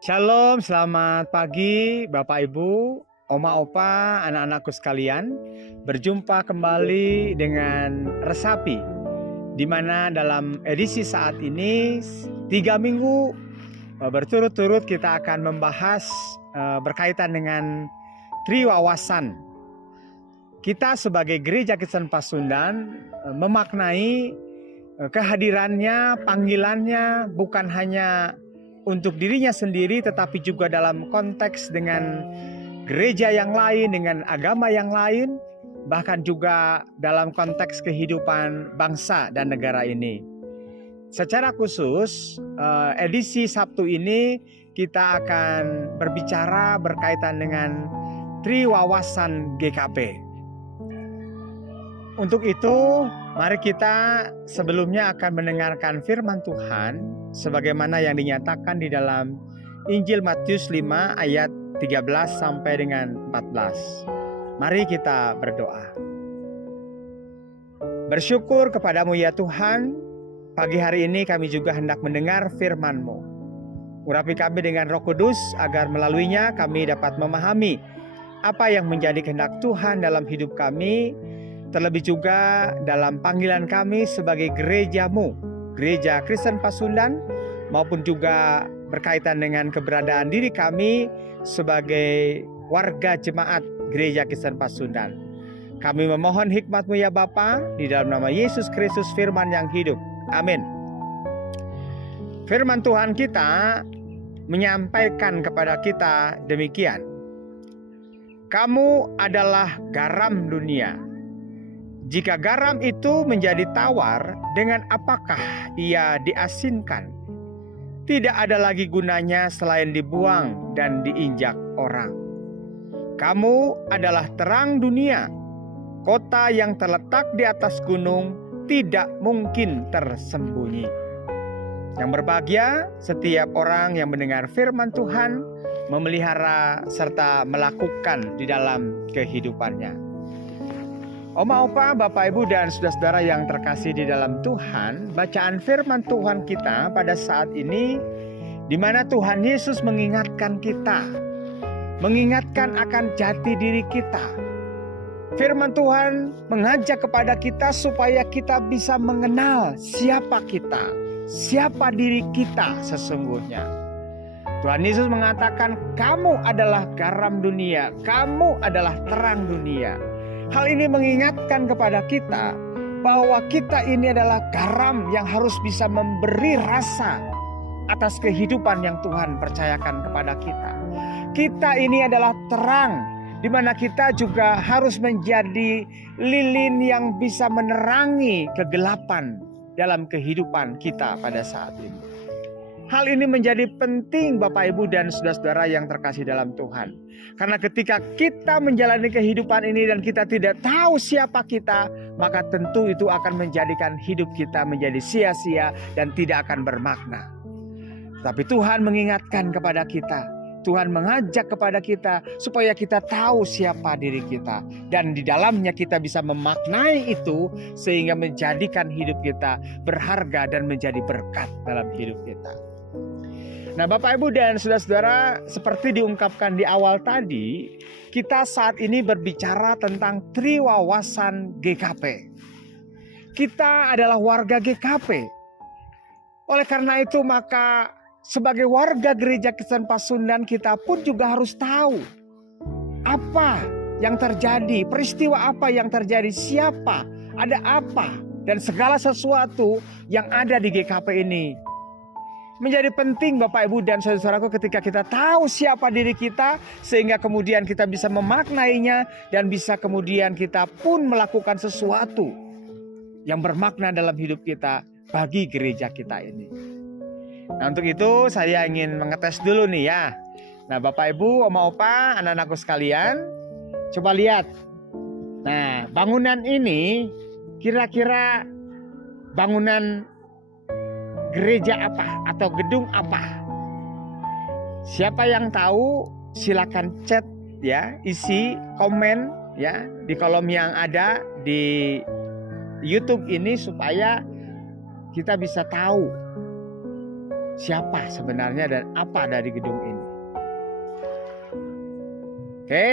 Shalom, selamat pagi Bapak Ibu, Oma Opa, anak-anakku sekalian. Berjumpa kembali dengan Resapi, di mana dalam edisi saat ini 3 minggu berturut-turut kita akan membahas berkaitan dengan triwawasan. Kita sebagai Gereja Kristen Pasundan memaknai kehadirannya, panggilannya bukan hanya untuk dirinya sendiri, tetapi juga dalam konteks dengan gereja yang lain, dengan agama yang lain, bahkan juga dalam konteks kehidupan bangsa dan negara ini. Secara khusus, edisi Sabtu ini kita akan berbicara berkaitan dengan triwawasan GKP. Untuk itu, mari kita sebelumnya akan mendengarkan firman Tuhan sebagaimana yang dinyatakan di dalam Injil Matius 5 ayat 13 sampai dengan 14. Mari kita berdoa. Bersyukur kepadamu ya Tuhan, pagi hari ini kami juga hendak mendengar firman-Mu. Urapi kami dengan Roh Kudus agar melaluinya kami dapat memahami apa yang menjadi kehendak Tuhan dalam hidup kami, terlebih juga dalam panggilan kami sebagai gereja-Mu, Gereja Kristen Pasundan, maupun juga berkaitan dengan keberadaan diri kami sebagai warga jemaat Gereja Kristen Pasundan. Kami memohon hikmat-Mu ya Bapa, di dalam nama Yesus Kristus firman yang hidup. Amin. Firman Tuhan kita menyampaikan kepada kita demikian. Kamu adalah garam dunia. Jika garam itu menjadi tawar, dengan apakah ia diasinkan? Tidak ada lagi gunanya selain dibuang dan diinjak orang. Kamu adalah terang dunia. Kota yang terletak di atas gunung tidak mungkin tersembunyi. Yang berbahagia setiap orang yang mendengar firman Tuhan, memelihara serta melakukan di dalam kehidupannya. Oma Opa, Bapak Ibu dan saudara-saudara yang terkasih di dalam Tuhan, bacaan firman Tuhan kita pada saat ini di mana Tuhan Yesus mengingatkan kita, mengingatkan akan jati diri kita. Firman Tuhan mengajak kepada kita supaya kita bisa mengenal siapa kita, siapa diri kita sesungguhnya. Tuhan Yesus mengatakan, kamu adalah garam dunia, kamu adalah terang dunia. Hal ini mengingatkan kepada kita bahwa kita ini adalah garam yang harus bisa memberi rasa atas kehidupan yang Tuhan percayakan kepada kita. Kita ini adalah terang, di mana kita juga harus menjadi lilin yang bisa menerangi kegelapan dalam kehidupan kita pada saat ini. Hal ini menjadi penting Bapak Ibu dan saudara-saudara yang terkasih dalam Tuhan. Karena ketika kita menjalani kehidupan ini dan kita tidak tahu siapa kita, maka tentu itu akan menjadikan hidup kita menjadi sia-sia dan tidak akan bermakna. Tapi Tuhan mengingatkan kepada kita, Tuhan mengajak kepada kita supaya kita tahu siapa diri kita. Dan di dalamnya kita bisa memaknai itu sehingga menjadikan hidup kita berharga dan menjadi berkat dalam hidup kita. Nah Bapak Ibu dan saudara-saudara, seperti diungkapkan di awal tadi, kita saat ini berbicara tentang triwawasan GKP. Kita adalah warga GKP. Oleh karena itu maka sebagai warga Gereja Kristen Pasundan kita pun juga harus tahu apa yang terjadi, peristiwa apa yang terjadi, siapa, ada apa, dan segala sesuatu yang ada di GKP ini. Menjadi penting Bapak Ibu dan saudara-saudaraku ketika kita tahu siapa diri kita, sehingga kemudian kita bisa memaknainya dan bisa kemudian kita pun melakukan sesuatu yang bermakna dalam hidup kita bagi gereja kita ini. Nah untuk itu saya ingin mengetes dulu nih ya. Nah Bapak Ibu, Oma Opa, anak-anakku sekalian, coba lihat. Nah bangunan ini kira-kira bangunan gereja apa atau gedung apa? Siapa yang tahu silakan chat ya, isi komen ya di kolom yang ada di YouTube ini supaya kita bisa tahu siapa sebenarnya dan apa dari gedung ini. Oke.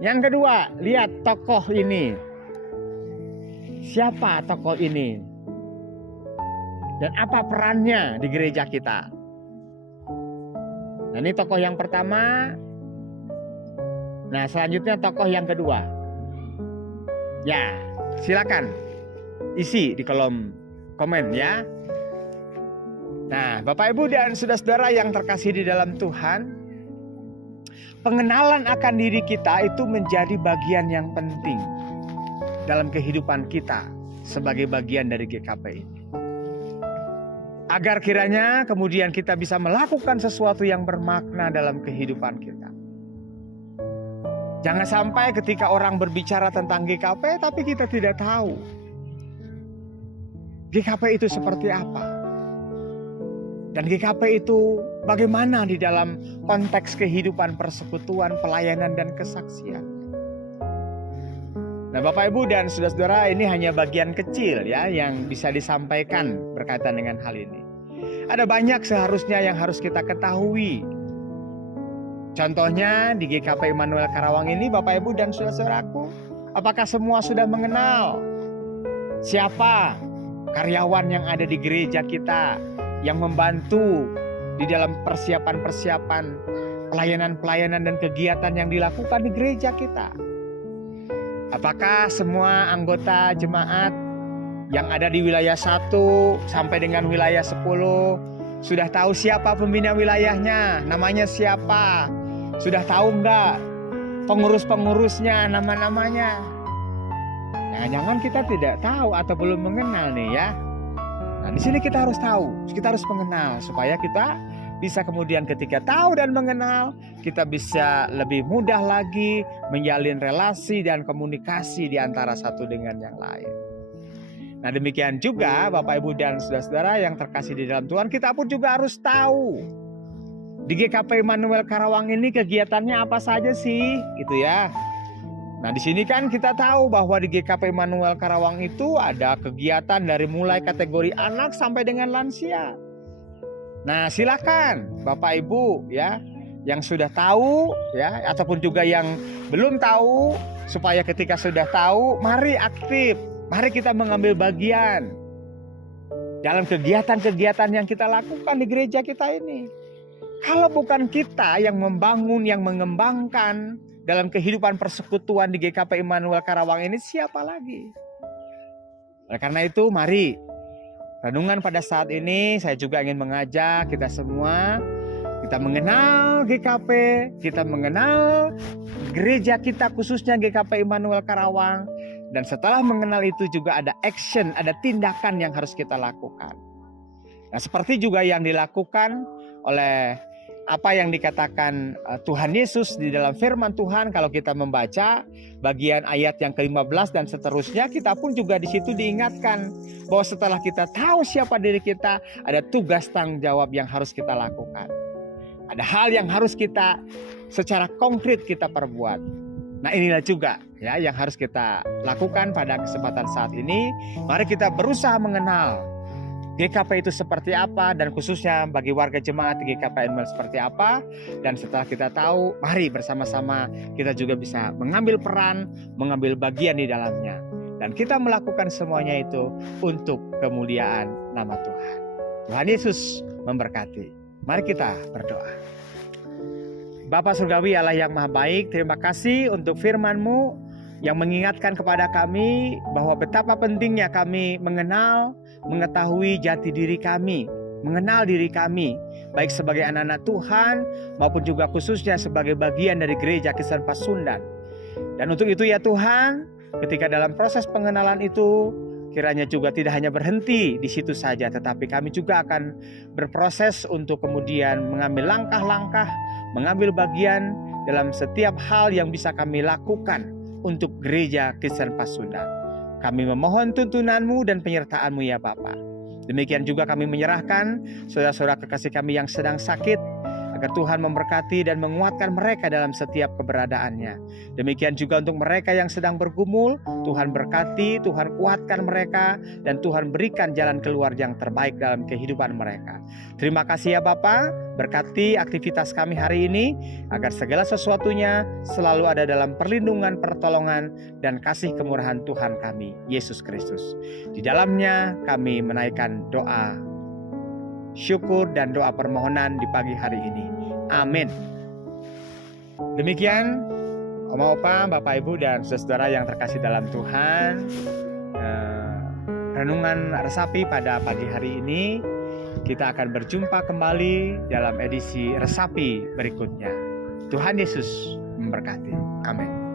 Yang kedua, lihat tokoh ini. Siapa tokoh ini? Dan apa perannya di gereja kita? Nah, ini tokoh yang pertama. Nah, selanjutnya tokoh yang kedua. Ya, silakan isi di kolom komen ya. Nah, Bapak Ibu dan saudara-saudara yang terkasih di dalam Tuhan, pengenalan akan diri kita itu menjadi bagian yang penting dalam kehidupan kita sebagai bagian dari GKP ini. Agar kiranya kemudian kita bisa melakukan sesuatu yang bermakna dalam kehidupan kita. Jangan sampai ketika orang berbicara tentang GKP tapi kita tidak tahu GKP itu seperti apa. Dan GKP itu bagaimana di dalam konteks kehidupan persekutuan, pelayanan, dan kesaksian. Nah, Bapak Ibu dan saudara-saudara, ini hanya bagian kecil ya yang bisa disampaikan berkaitan dengan hal ini. Ada banyak seharusnya yang harus kita ketahui. Contohnya di GKP Immanuel Karawang ini, Bapak Ibu dan saudara-saudaraku, apakah semua sudah mengenal siapa karyawan yang ada di gereja kita yang membantu di dalam persiapan-persiapan pelayanan-pelayanan dan kegiatan yang dilakukan di gereja kita? Apakah semua anggota jemaat yang ada di wilayah 1 sampai dengan wilayah 10 sudah tahu siapa pembina wilayahnya, namanya siapa? Sudah tahu enggak pengurus-pengurusnya, nama-namanya? Jangan-jangan kita tidak tahu atau belum mengenal nih ya. Nah, di sini kita harus tahu, kita harus mengenal supaya kita bisa kemudian ketika tahu dan mengenal, kita bisa lebih mudah lagi menjalin relasi dan komunikasi di antara satu dengan yang lain. Nah, demikian juga Bapak Ibu dan saudara-saudara yang terkasih di dalam Tuhan, kita pun juga harus tahu di GKP Immanuel Karawang ini kegiatannya apa saja sih, gitu ya. Nah, di sini kan kita tahu bahwa di GKP Immanuel Karawang itu ada kegiatan dari mulai kategori anak sampai dengan lansia. Nah, silakan Bapak Ibu ya yang sudah tahu ya ataupun juga yang belum tahu, supaya ketika sudah tahu, mari aktif, mari kita mengambil bagian dalam kegiatan-kegiatan yang kita lakukan di gereja kita ini. Kalau bukan kita yang membangun, yang mengembangkan dalam kehidupan persekutuan di GKP Immanuel Karawang ini, siapa lagi? Oleh karena itu, mari renungan pada saat ini saya juga ingin mengajak kita semua, kita mengenal GKP, kita mengenal gereja kita khususnya GKP Immanuel Karawang. Dan setelah mengenal itu juga ada action, ada tindakan yang harus kita lakukan. Nah, seperti juga yang dilakukan oleh apa yang dikatakan Tuhan Yesus di dalam firman Tuhan, kalau kita membaca bagian ayat yang ke-15 dan seterusnya, kita pun juga di situ diingatkan bahwa setelah kita tahu siapa diri kita, ada tugas tanggung jawab yang harus kita lakukan. Ada hal yang harus kita secara konkret kita perbuat. Nah, inilah juga ya yang harus kita lakukan pada kesempatan saat ini. Mari kita berusaha mengenal GKP itu seperti apa, dan khususnya bagi warga jemaat GKP Immanuel seperti apa. Dan setelah kita tahu, mari bersama-sama kita juga bisa mengambil peran, mengambil bagian di dalamnya. Dan kita melakukan semuanya itu untuk kemuliaan nama Tuhan. Tuhan Yesus memberkati. Mari kita berdoa. Bapa Surgawi, Allah yang Maha Baik, terima kasih untuk firman-Mu yang mengingatkan kepada kami bahwa betapa pentingnya kami mengenal, mengetahui jati diri kami, mengenal diri kami, baik sebagai anak-anak Tuhan maupun juga khususnya sebagai bagian dari Gereja Kristen Pasundan. Dan untuk itu ya Tuhan, ketika dalam proses pengenalan itu, kiranya juga tidak hanya berhenti di situ saja, tetapi kami juga akan berproses untuk kemudian mengambil langkah-langkah, mengambil bagian dalam setiap hal yang bisa kami lakukan untuk Gereja Kristen Pasundan. Kami memohon tuntunan-Mu dan penyertaan-Mu ya Bapa. Demikian juga kami menyerahkan saudara-saudara kekasih kami yang sedang sakit, agar Tuhan memberkati dan menguatkan mereka dalam setiap keberadaannya. Demikian juga untuk mereka yang sedang bergumul, Tuhan berkati, Tuhan kuatkan mereka, dan Tuhan berikan jalan keluar yang terbaik dalam kehidupan mereka. Terima kasih ya Bapa, berkati aktivitas kami hari ini, agar segala sesuatunya selalu ada dalam perlindungan, pertolongan, dan kasih kemurahan Tuhan kami, Yesus Kristus. Di dalamnya kami menaikkan doa syukur dan doa permohonan di pagi hari ini. Amin. Demikian Oma Opa, Bapak Ibu dan saudara yang terkasih dalam Tuhan, renungan resapi pada pagi hari ini. Kita akan berjumpa kembali dalam edisi resapi berikutnya. Tuhan Yesus memberkati. Amin.